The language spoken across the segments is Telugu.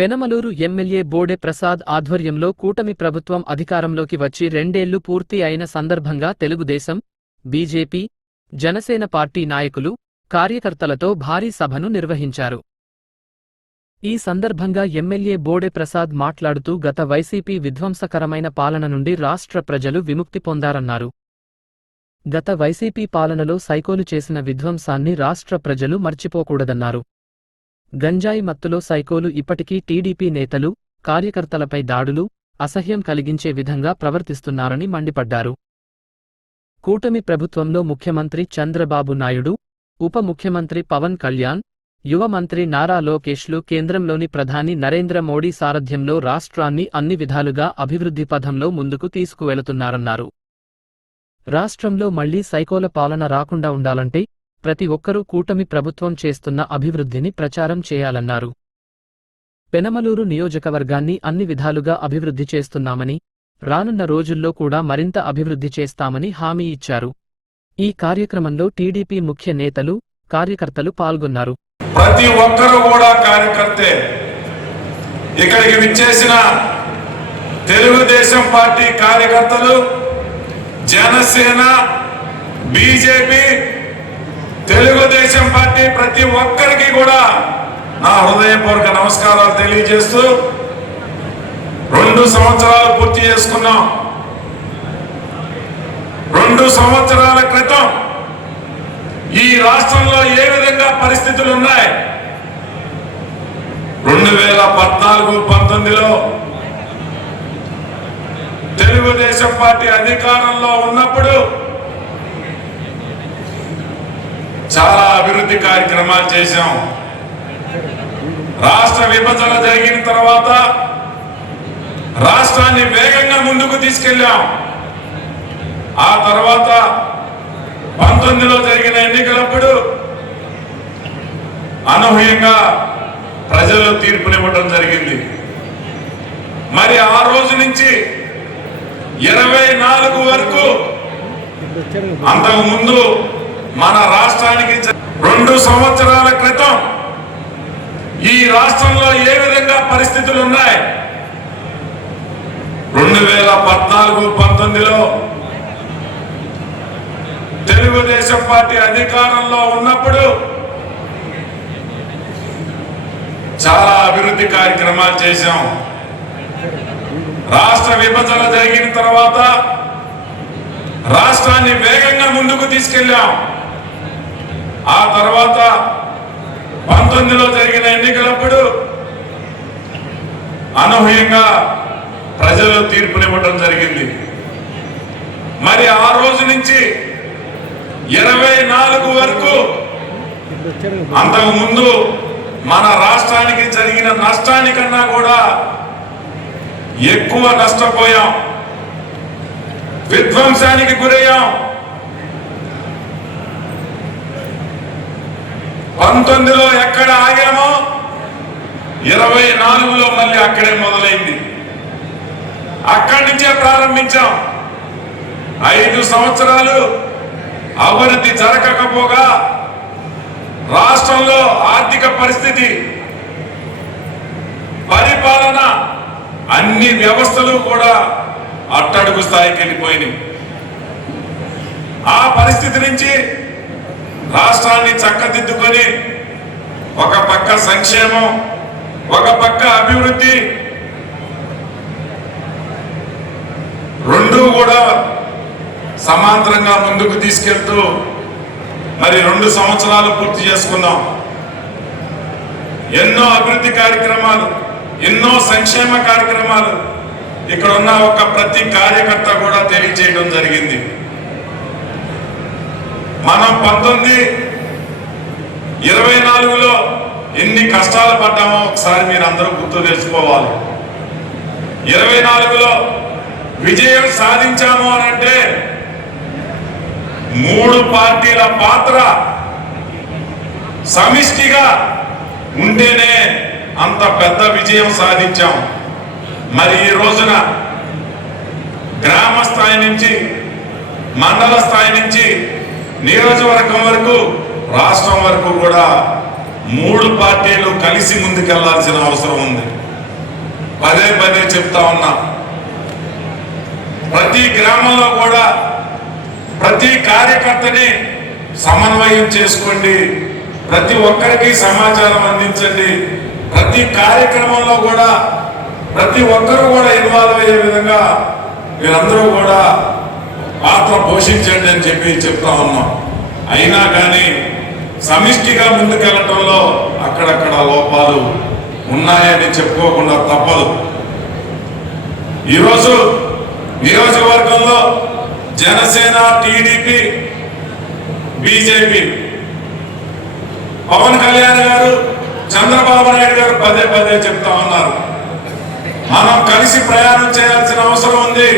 పెనమలూరు ఎమ్మెల్యే బోడె ప్రసాద్ ఆధ్వర్యంలో కూటమి ప్రభుత్వం అధికారంలోకి వచ్చి 2 ఏళ్లు పూర్తి అయిన సందర్భంగా తెలుగుదేశం, బీజేపీ, జనసేన పార్టీ నాయకులు, కార్యకర్తలతో భారీ సభను నిర్వహించారు. ఈ సందర్భంగా ఎమ్మెల్యే బోడె ప్రసాద్ మాట్లాడుతూ గత వైసీపీ విధ్వంసకరమైన పాలన నుండి రాష్ట్ర ప్రజలు విముక్తి పొందారన్నారు. గత వైసీపీ పాలనలో సైకోలు చేసిన విధ్వంసాన్ని రాష్ట్ర ప్రజలు మర్చిపోకూడదన్నారు. గంజాయి మత్తులో సైకోలు ఇప్పటికీ టీడీపీ నేతలు, కార్యకర్తలపై దాడులు, అసహ్యం కలిగించే విధంగా ప్రవర్తిస్తున్నారని మండిపడ్డారు. కూటమి ప్రభుత్వంలో ముఖ్యమంత్రి చంద్రబాబు నాయుడు, ఉప ముఖ్యమంత్రి పవన్ కళ్యాణ్, యువ మంత్రి నారా లోకేష్లు కేంద్రంలోని ప్రధాని నరేంద్ర మోడీ సారథ్యంలో రాష్ట్రాన్ని అన్ని విధాలుగా అభివృద్ధి పథంలో ముందుకు తీసుకువెళుతున్నారన్నారు. రాష్ట్రంలో మళ్లీ సైకోల పాలన రాకుండా ఉండాలంటే ప్రతి ఒక్కరూ కూటమి ప్రభుత్వం చేస్తున్న అభివృద్ధిని ప్రచారం చేయాలన్నారు. పెనమలూరు నియోజకవర్గాన్ని అన్ని విధాలుగా అభివృద్ధి చేస్తున్నామని, రానున్న రోజుల్లో కూడా మరింత అభివృద్ధి చేస్తామని హామీ ఇచ్చారు. ఈ కార్యక్రమంలో టీడీపీ ముఖ్య నేతలు, కార్యకర్తలు పాల్గొన్నారు. ప్రతి ఒక్కరూ కూడా కార్యకర్తే. ఇక్కడికి విచ్చేసిన తెలుగుదేశం పార్టీ కార్యకర్తలు, జనసేన, బీజేపీ, తెలుగుదేశం పార్టీ ప్రతి ఒక్కరికి కూడా నా హృదయపూర్వక నమస్కారాలు తెలియజేస్తూ 2 సంవత్సరాలు పూర్తి చేసుకున్నాం. 2 సంవత్సరాల క్రితం ఈ రాష్ట్రంలో ఏ విధంగా పరిస్థితులు ఉన్నాయి? 2014-19లో తెలుగుదేశం పార్టీ అధికారంలో ఉన్నప్పుడు చాలా అభివృద్ధి కార్యక్రమాలు చేశాం. రాష్ట్ర విభజన జరిగిన తర్వాత రాష్ట్రాన్ని వేగంగా ముందుకు తీసుకెళ్లాం. ఆ తర్వాత 19లో జరిగిన ఎన్నికలప్పుడు అనూహ్యంగా ప్రజలు తీర్పునివ్వడం జరిగింది. మరి ఆ రోజు నుంచి 24 వరకు అంతకు ముందు మన రాష్ట్రానికి 2 సంవత్సరాల క్రితం ఈ రాష్ట్రంలో ఏ విధంగా పరిస్థితులు ఉన్నాయి? 2014-19లో తెలుగుదేశం పార్టీ అధికారంలో ఉన్నప్పుడు చాలా అభివృద్ధి కార్యక్రమాలు చేశాం. రాష్ట్ర విభజన జరిగిన తర్వాత రాష్ట్రాన్ని వేగంగా ముందుకు తీసుకెళ్లాం. ఆ తర్వాత 19లో జరిగిన ఎన్నికలప్పుడు అనూహ్యంగా ప్రజలు తీర్పునివ్వడం జరిగింది. మరి ఆ రోజు నుంచి 24 వరకు అంతకు ముందు మన రాష్ట్రానికి జరిగిన నష్టానికన్నా కూడా ఎక్కువ నష్టపోయాం, విధ్వంసానికి గురయ్యాం. 19లో ఎక్కడ ఆగామో 24లో మళ్ళీ అక్కడే మొదలైంది. అక్కడి నుంచే ప్రారంభించాం. 5 సంవత్సరాలు అభివృద్ధి జరగకపోగా రాష్ట్రంలో ఆర్థిక పరిస్థితి, పరిపాలన, అన్ని వ్యవస్థలు కూడా అట్టడుగు స్థాయికి వెళ్ళిపోయినాయి. ఆ పరిస్థితి నుంచి రాష్ట్రాన్ని చక్కదిద్దుకొని ఒక పక్క సంక్షేమం, ఒక పక్క అభివృద్ధి, రెండూ కూడా సమాంతరంగా ముందుకు తీసుకెళ్తూ మరి 2 సంవత్సరాలు పూర్తి చేసుకున్నాం. ఎన్నో అభివృద్ధి కార్యక్రమాలు, ఎన్నో సంక్షేమ కార్యక్రమాలు ఇక్కడ ఉన్న ఒక ప్రతి కార్యకర్త కూడా తెలియజేయడం జరిగింది. మనం 19-24లో ఎన్ని కష్టాలు పడ్డామో ఒకసారి మీరు అందరూ గుర్తు తెచ్చుకోవాలి. 24లో విజయం సాధించాము అనంటే 3 పార్టీల పాత్ర సమిష్టిగా ఉంటేనే అంత పెద్ద విజయం సాధించాం. మరి ఈ రోజున గ్రామ స్థాయి నుంచి, మండల స్థాయి నుంచి, నియోజకవర్గం వరకు, రాష్ట్రం వరకు కూడా 3 పార్టీలు కలిసి ముందుకెళ్లాల్సిన అవసరం ఉంది. పదే పదే చెప్తా ఉన్నా. ప్రతి గ్రామంలో కూడా ప్రతి కార్యకర్తని సమన్వయం చేసుకోండి, ప్రతి ఒక్కరికి సమాచారం అందించండి, ప్రతి కార్యక్రమంలో కూడా ప్రతి ఒక్కరూ కూడా ఇన్వాల్వ్ అయ్యే విధంగా మీరందరూ కూడా పాత్ర పోషించండి అని చెప్పి చెప్తా ఉన్నాం. అయినా కానీ సమిష్టిగా ముందుకెళ్లటంలో అక్కడక్కడ లోపాలు ఉన్నాయని చెప్పుకోకుండా తప్పదు. ఈరోజు నియోజకవర్గంలో జనసేన, టీడీపీ, బీజేపీ, పవన్ కళ్యాణ్ గారు, చంద్రబాబు నాయుడు గారు పదే పదే చెప్తా ఉన్నారు, మనం కలిసి ప్రయాణం చేయాల్సిన అవసరం ఉంది,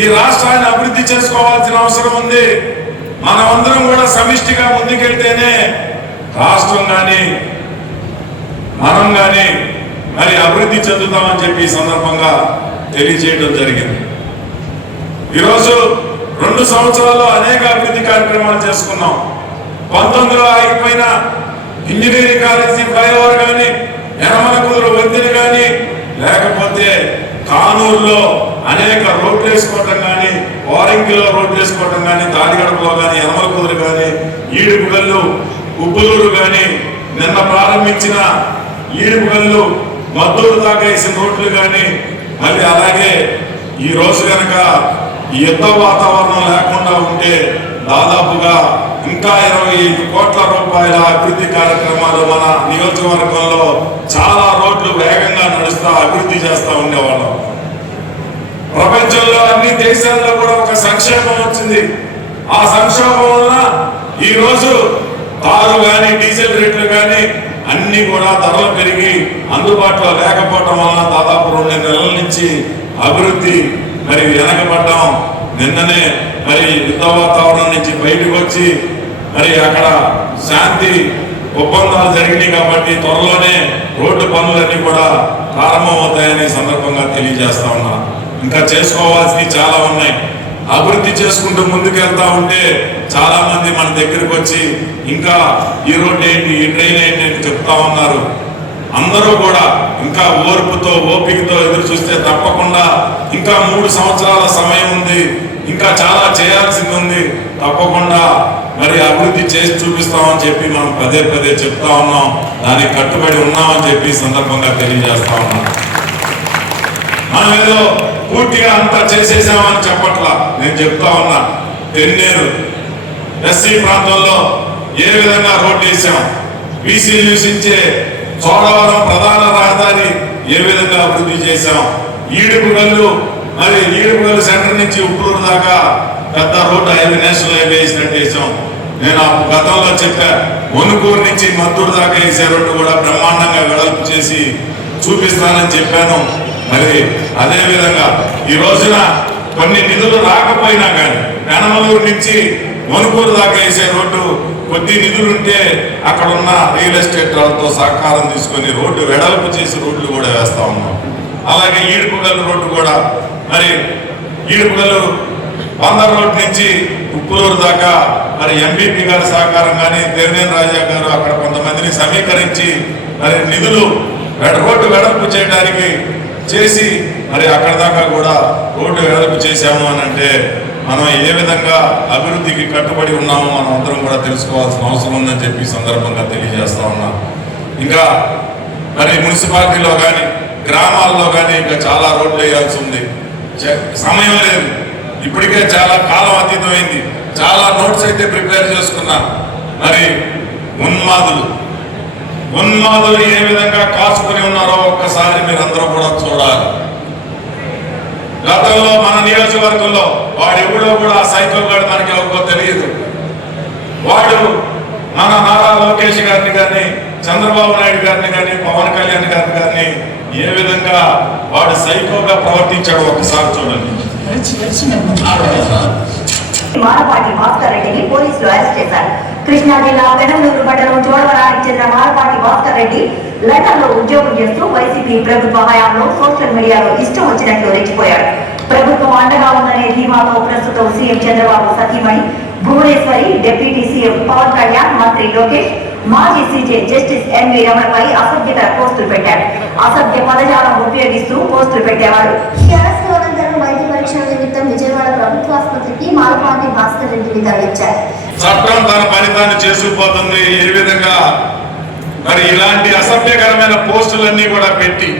ఈ రాష్ట్రాన్ని అభివృద్ధి చేసుకోవాల్సిన అవసరం ఉంది, మనమందరం కూడా సమిష్టిగా ముందుకెళ్తేనే రాష్ట్రం కానీ మనం కానీ మరి అభివృద్ధి చెందుతామని చెప్పి ఈ సందర్భంగా తెలియజేయడం జరిగింది. ఈరోజు 2 సంవత్సరాల్లో అనేక అభివృద్ధి కార్యక్రమాలు చేసుకున్నాం. 19లో ఆగిపోయిన ఇంజనీరింగ్ కాలేజీ ఫ్లైఓవర్ కానీ, యనమల కుదురు వంతెన కానీ, లేకపోతే కానూరులో అనేక రోడ్లు వేసుకోవటం కానీ, వారింగిలో రోడ్లు వేసుకోవటం కానీ, తాడిగడపలో కానీ, యనమల కుదురు కానీ, ఈడుపుగల్లు, ఉప్పులూరు కానీ, నిన్న ప్రారంభించిన ఈడుపుగల్లు మద్దూరు దాకా వేసిన రోడ్లు కానీ, మళ్ళీ అలాగే ఈ రోజు కనుక ఈ యుద్ధ వాతావరణం లేకుండా ఉంటే దాదాపుగా ఇంకా 25 కోట్ల రూపాయల అభివృద్ధి కార్యక్రమాలు మన నియోజకవర్గంలో చాలా రోడ్లు వేగంగా నడుస్తా అభివృద్ధి చేస్తా ఉండేవాళ్ళం. ప్రపంచంలో అన్ని దేశాల్లో కూడా ఒక సంక్షేమం వచ్చింది. ఆ సంక్షేమం వల్ల ఈ రోజు తారు కానీ, డీజిల్ రేట్లు కానీ అన్ని కూడా ధరలు పెరిగి అందుబాటులో లేకపోవటం వలన దాదాపు 2 నెలల నుంచి అభివృద్ధి మరి వెనకబడ్డాం. నిన్ననే మరి యుద్ధ వాతావరణం నుంచి బయటకు వచ్చి మరి అక్కడ శాంతి ఒప్పందాలు జరిగినాయి కాబట్టి త్వరలోనే రోడ్డు పనులన్నీ కూడా ప్రారంభమవుతాయని సందర్భంగా తెలియజేస్తా ఉన్నా. ఇంకా చేసుకోవాల్సినవి చాలా ఉన్నాయి. అభివృద్ధి చేసుకుంటూ ముందుకెళ్తా ఉంటే చాలా మంది మన దగ్గరికి వచ్చి ఇంకా ఈ రోడ్డు ఏంటి, ఈ ట్రైన్ ఏంటి అని చెప్తా ఉన్నారు. అందరూ కూడా ఇంకా ఓర్పుతో, ఓపికతో ఎదురు చూస్తే తప్పకుండా ఇంకా 3 సంవత్సరాల సమయం ఉంది, ఇంకా చాలా చేయాల్సింది ఉంది, తప్పకుండా మరి అభివృద్ధి చేసి చూపిస్తామని చెప్పి మనం పదే పదే చెప్తా ఉన్నాం. దానికి కట్టుబడి ఉన్నామని చెప్పి సందర్భంగా తెలియజేస్తా ఉన్నాం. మనం ఏదో పూర్తిగా అంతా చేసేసామని చెప్పట్లా. నేను చెప్తా ఉన్నా, తెన్నేరు ఎస్సీ ప్రాంతంలో ఏ విధంగా రోడ్డు వేసాం, బీసీ నివసించే చోడవరం ప్రధాన రహదారి ఏ విధంగా అభివృద్ధి చేశాం, ఈడుపుగల్లు మరి ఈడుపుగల్లు సెంటర్ నుంచి ఉప్పులూరు దాకా పెద్ద రోడ్డు నేషనల్ హైవే వేసినట్టు వేసాం. నేను గతంలో చెప్పా, ఒనుకూరు నుంచి మద్దూరు దాకా వేసే రోడ్డు కూడా బ్రహ్మాండంగా వెడల్పు చేసి చూపిస్తానని చెప్పాను. మరి అదే విధంగా ఈ రోజున కొన్ని నిధులు రాకపోయినా కానీ పెనమలూరు నుంచి ఒనుకూరు దాకా వేసే రోడ్డు కొద్ది నిధులుంటే అక్కడ ఉన్న రియల్ ఎస్టేట్ వాళ్ళతో సహకారం తీసుకొని రోడ్డు వెడల్పు చేసి రోడ్లు కూడా వేస్తా ఉన్నాం. అలాగే ఈడుపుగల్లు రోడ్డు కూడా మరి ఈడుపుగల్లు బందర్ రోడ్ నుంచి ఉప్పులూరు దాకా మరి ఎంపీపీ గారి సహకారం కానీ, దేవినేని రాజా గారు అక్కడ కొంతమందిని సమీకరించి మరి నిధులు రోడ్డు వెడల్పు చేయడానికి చేసి మరి అక్కడ దాకా కూడా రోడ్డు వెడల్పు చేశాము అని అంటే మనం ఏ విధంగా అభివృద్ధికి కట్టుబడి ఉన్నామో మనం అందరం కూడా తెలుసుకోవాల్సిన అవసరం ఉందని చెప్పి సందర్భంగా తెలియజేస్తా ఉన్నాం. ఇంకా మరి మున్సిపాలిటీలో కానీ గ్రామాల్లో కానీ ఇంకా చాలా రోడ్లు వేయాల్సి ఉంది. సమయం లేదు, ఇప్పటికే చాలా కాలం అతీతమైంది. చాలా నోట్స్ అయితే ప్రిపేర్ చేసుకున్నా. మరి ఉన్మాదులు ఏ విధంగా కాచుకుని ఉన్నారో ఒక్కసారి మీరందరూ కూడా చూడాలి. గతంలో మన నియోజకవర్గంలో వాడు ఎవడో కూడా ఆ సైకిల్ గారు మనకి ఎవరికో తెలియదు. వాడు మన నారా లోకేష్ గారిని కానీ, చంద్రబాబు నాయుడు గారిని కానీ, పవన్ కళ్యాణ్ గారిని కానీ ఏ విధంగా వాడు సైకోగా ప్రవర్తించాడు ఒక్కసారి చూడండి. మారపాటి భాస్కర్ రెడ్డిని పోలీసులు అరెస్ట్ చేశారు. కృష్ణా జిల్లా పెనమలూరు మండలం చోడవరానికి చెందిన మారపాటి భాస్కర్ రెడ్డి లండన్ లో ఉద్యోగం చేస్తూ వైసీపీ ప్రభుత్వ హయాంలో సోషల్ మీడియాలో ఇష్టం వచ్చినట్లు రెచ్చిపోయాడు. ప్రభుత్వం అండగా ఉందనే ధీమాతో ప్రస్తుతం సీఎం చంద్రబాబు సతీమణి భువనేశ్వరి, డిప్యూటీ సీఎం పవన్ కళ్యాణ్, మంత్రి లోకేష్, మాజీ సీజే జస్టిస్ ఎన్వి రమణపై అసభ్యకర పోస్టులు పెట్టారు. అసభ్య పదజాలం ఉపయోగిస్తూ పోస్టులు పెట్టేవారు. వైద్య పరీక్షల నిమిత్తం విజయవాడ ప్రభుత్వ ఆసుపత్రికి మాలపాటి భాస్కర్ రెడ్డిని తరలించారు. చట్టం తన పని తాను చేసుకుపోతుంది. ఏ విధంగా మరి ఇలాంటి అసభ్యకరమైన పోస్టులన్నీ కూడా పెట్టి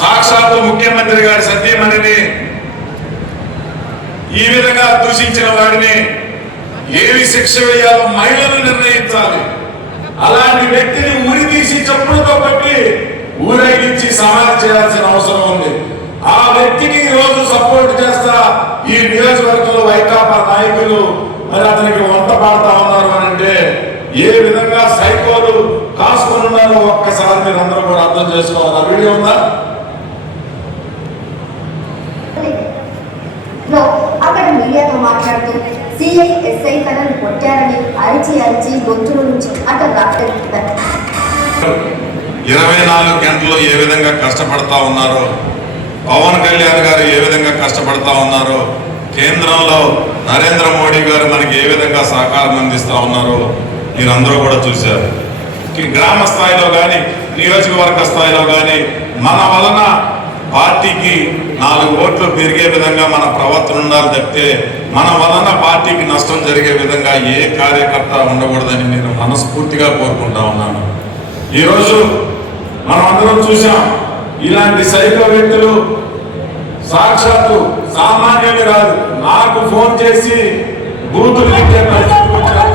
సాక్షాత్తు ముఖ్యమంత్రి గారి సతీమణిని ఈ విధంగా దూషించిన వాడిని ఏవి శిక్ష వేయాలో మహిళలు నిర్ణయించాలి. అలాంటి వ్యక్తిని ఊరి తీసి చెప్పులతో బట్టి ఊరేగించి సమాధి చేయాల్సిన అవసరం ఉంది. ఆ వ్యక్తికి ఈ రోజు సపోర్ట్ చేస్తా ఈ నియోజకవర్గంలో వైకాపా నాయకులు మరి అతనికి వంట పాడుతా ఉన్నారు అని అంటే ఏ విధంగా సైకోలు కాసుకొని ఉన్నారో ఒక్కసారి మీరు అందరూ కూడా అర్థం చేసుకోవాలి. ఆ వీడియో ఉందా? అక్కడ మీడియాతో మాట్లాడుతూ సిఐ ఎస్ఐ తనను కొట్టారని అరిచి గొంతుల నుంచి అతను డాక్టర్ 24 గంటలు ఏ విధంగా కష్టపడతా ఉన్నారో, పవన్ కళ్యాణ్ గారు ఏ విధంగా కష్టపడతా ఉన్నారో, కేంద్రంలో నరేంద్ర మోడీ గారు మనకి ఏ విధంగా సహకారం అందిస్తా ఉన్నారో మీరందరూ కూడా చూశారు. గ్రామ స్థాయిలో కానీ నియోజకవర్గ స్థాయిలో కానీ మన వలన పార్టీకి 4 ఓట్లు పెరిగే విధంగా మన ప్రవర్తన ఉండాలి తప్పితే మన వలన పార్టీకి నష్టం జరిగే విధంగా ఏ కార్యకర్త ఉండకూడదని నేను మనస్ఫూర్తిగా కోరుకుంటా ఉన్నాను. ఈరోజు మనం అందరం చూసాం, ఇలాంటి సైకో వ్యక్తులు సాక్షాత్తు సామాన్యులు కాదు, నాకు ఫోన్ చేసి బూతులు తిట్టే పరిస్థితికి వచ్చారు.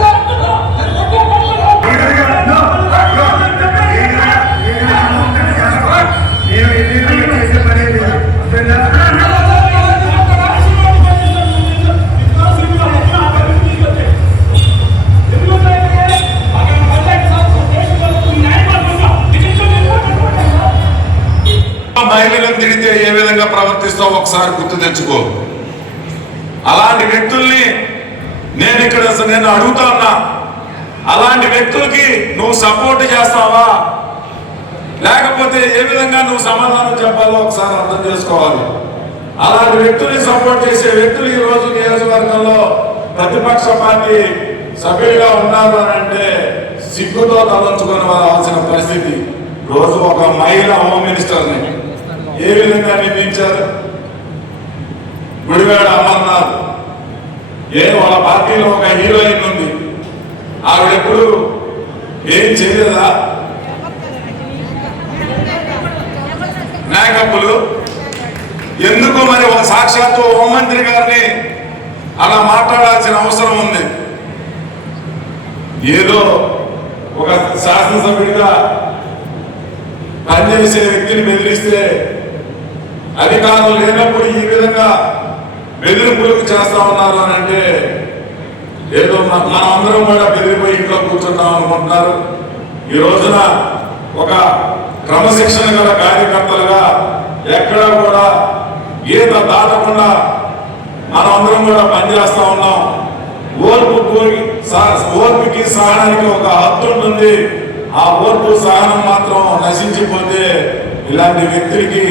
మహిళలను తిడితే ఏ విధంగా ప్రవర్తిస్తావు ఒకసారి గుర్తు తెచ్చుకో. అలాంటి వ్యక్తుల్ని నేను అడుగుతా ఉన్నా, అలాంటి వ్యక్తులకి నువ్వు సపోర్ట్ చేస్తావా లేకపోతే ఏ విధంగా నువ్వు సమాధానం చెప్పాలో ఒకసారి అర్థం చేసుకోవాలి. అలాంటి వ్యక్తుల్ని సపోర్ట్ చేసే వ్యక్తులు ఈ రోజు నియోజకవర్గంలో ప్రతిపక్ష పార్టీ సభ్యులుగా ఉన్నారు అని అంటే సిగ్గుతో తలంచుకొని రావాల్సిన పరిస్థితి. రోజు ఒక మహిళా హోమ్ మినిస్టర్ని ఏ విధంగా నిందించారు? గుడివాడ అమర్నాథ్ వాళ్ళ పార్టీలో ఒక హీరోయిన్ ఉంది, ఆవిడెప్పుడు ఏం చేయలేదా? మేకప్లు ఎందుకు? మరి సాక్షాత్తు హోంమంత్రి గారిని అలా మాట్లాడాల్సిన అవసరం ఉంది. ఏదో ఒక శాసనసభ్యుడిగా పనిచేసే వ్యక్తిని బెదిరిస్తే అధికారులు లేనప్పుడు ఈ విధంగా బెదిరింపులకు చేస్తా ఉన్నారు అని అంటే ఏదో మనం అందరం కూడా బెదిరిపోయి ఇంట్లో కూర్చుంటాం అనుకుంటున్నారు. ఈ రోజున ఒక క్రమశిక్షణ గల కార్యకర్తలుగా ఎక్కడ కూడా గీత దాటకుండా మనం అందరం కూడా పనిచేస్తా ఉన్నాం. ఓర్పుకి సహనానికి ఒక హద్దు ఉంటుంది. ఆ ఓర్పు సహనం మాత్రం నశించిపోతే ఇలాంటి వ్యక్తులకి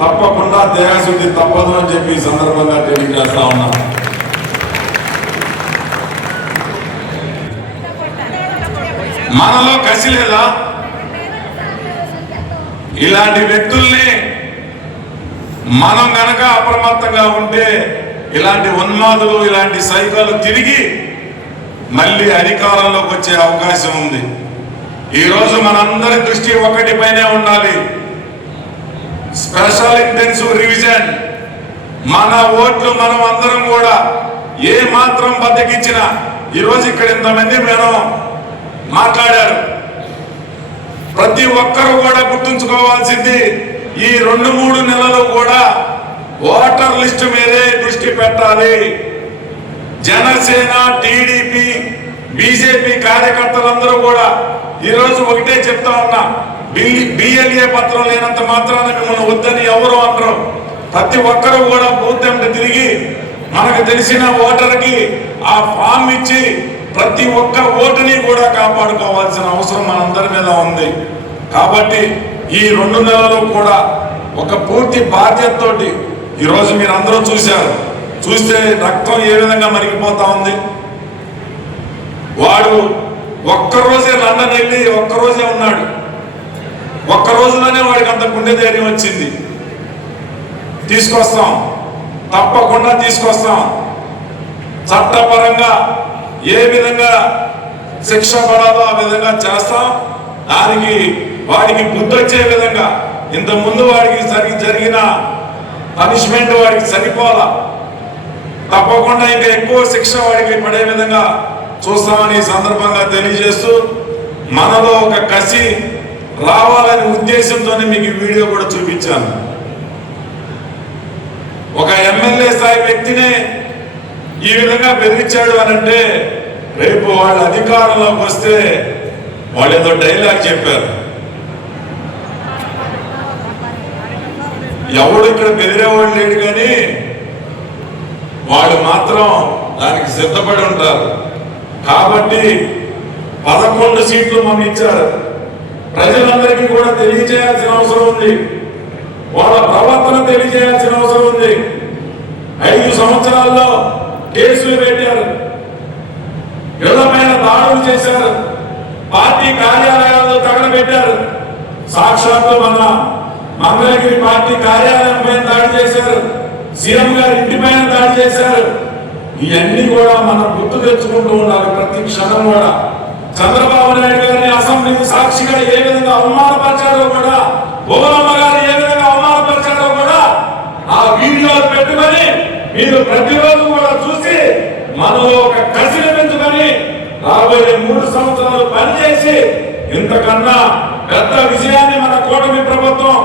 తప్పకుండా దేహశుద్ధి తప్పదు అని చెప్పి ఈ సందర్భంగా తెలియజేస్తా ఉన్నాం. మనలో కసి లేదా? ఇలాంటి వ్యక్తుల్ని మనం గనక అప్రమత్తంగా ఉంటే ఇలాంటి ఉన్మాదులు, ఇలాంటి సైకోలు తిరిగి మళ్ళీ అధికారంలోకి వచ్చే అవకాశం ఉంది. ఈరోజు మనందరి దృష్టి ఒకటిపైనే ఉండాలి. Special intensive revision. మన ఓట్లు మనం అందరం కూడా ఏ మాత్రం బద్దకిచ్చినా, ఈరోజు ఇక్కడ ఇంతమంది మనం మాట్లాడారు, ప్రతి ఒక్కరూ కూడా గుర్తుంచుకోవాల్సింది ఈ 2-3 నెలలు కూడా ఓటర్ లిస్టు మీదే దృష్టి పెట్టాలి. జనసేన, టీడీపీ, బీజేపీ కార్యకర్తలందరూ కూడా ఈరోజు ఒకటే చెప్తా ఉన్నా, బిఎల్ఏ పత్రం లేనంత మాత్రాన మిమ్మల్ని వద్దని ఎవరు అనరు. ప్రతి ఒక్కరూ కూడా బూత్ ఎంట తిరిగి మనకు తెలిసిన ఓటర్కి ఆ ఫామ్ ఇచ్చి ప్రతి ఒక్క ఓటుని కూడా కాపాడుకోవాల్సిన అవసరం మనందరి మీద ఉంది. కాబట్టి ఈ 2 నెలలు కూడా ఒక పూర్తి బాధ్యతతోటి ఈరోజు మీరు అందరూ చూశారు. చూస్తే రక్తం ఏ విధంగా మరిగిపోతా ఉంది. వాడు ఒక్కరోజే లండన్ వెళ్ళి ఒక్కరోజే ఉన్నాడు. ఒక్క రోజులోనే వాడికి అంత గుండె ధైర్యం వచ్చింది. తీసుకొస్తాం, తప్పకుండా తీసుకొస్తాం. చట్టపరంగా ఏ విధంగా శిక్ష పడాలో ఆ విధంగా చేస్తాం. దానికి వాడికి బుద్ధి వచ్చే విధంగా, ఇంతకుముందు వాడికి జరిగిన పనిష్మెంట్ వాడికి సరిపోలా, తప్పకుండా ఇంకా ఎక్కువ శిక్ష వాడికి పడే విధంగా చూస్తామని ఈ సందర్భంగా తెలియజేస్తూ, మనలో ఒక కసి రావాలనే ఉద్దేశంతోనే మీకు వీడియో కూడా చూపించాను. ఒక ఎమ్మెల్యే స్థాయి వ్యక్తినే ఈ విధంగా బెదిరించాడు అని అంటే, రేపు వాళ్ళ అధికారంలోకి వస్తే వాళ్ళు ఏదో డైలాగ్ చెప్పారు. ఎవడు ఇక్కడ బెదిరేవాడు లేడు, కానీ వాళ్ళు మాత్రం దానికి సిద్ధపడి ఉంటారు. కాబట్టి 11 సీట్లు మనం ఇచ్చారు. ప్రజలందరికీ కూడా తెలియజేయాల్సిన అవసరం ఉంది. వాళ్ళ ప్రవర్తన తెలియజేయాల్సిన అవసరం ఉంది. 5 సంవత్సరాల్లో కేసులు పెట్టారు, ఇళ్లపైన దాడులు చేశారు, పార్టీ కార్యాలయాల్లో తగలబెట్టారు. సాక్షాత్తు మన మంగళగిరి పార్టీ కార్యాలయం పైన దాడి చేశారు, సీఎం గారి ఇంటి పైన దాడి చేశారు. ఇవన్నీ కూడా మనం గుర్తు తెచ్చుకుంటూ ఉండాలి ప్రతి క్షణం కూడా. చంద్రబాబు నాయుడు గారిని అసెంబ్లీకి సాక్షిగా ఏ విధంగా అవమానపరిచారో కూడా, భువనమ్మ గారు ఏ విధంగా అవమానపరిచారో కూడా ఆ వీడియోలు పెట్టుకొని మీరు ప్రతిరోజు కూడా చూసి మనలో ఒక కసిని పెంచుకొని రాబోయే 3 సంవత్సరాలు పనిచేసి ఇంతకన్నా పెద్ద విజయాన్ని మన కూటమి ప్రభుత్వం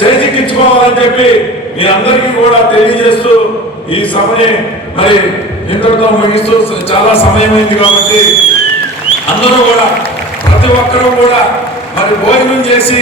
చేజిక్కించుకోవాలని చెప్పి మీ అందరికీ కూడా తెలియజేస్తూ ఈ సభని మరి ఇంతటితో ముగిస్తూ, చాలా సమయం అయింది కాబట్టి అందరూ కూడా ప్రతి ఒక్కరూ కూడా మరి భోజనం చేసి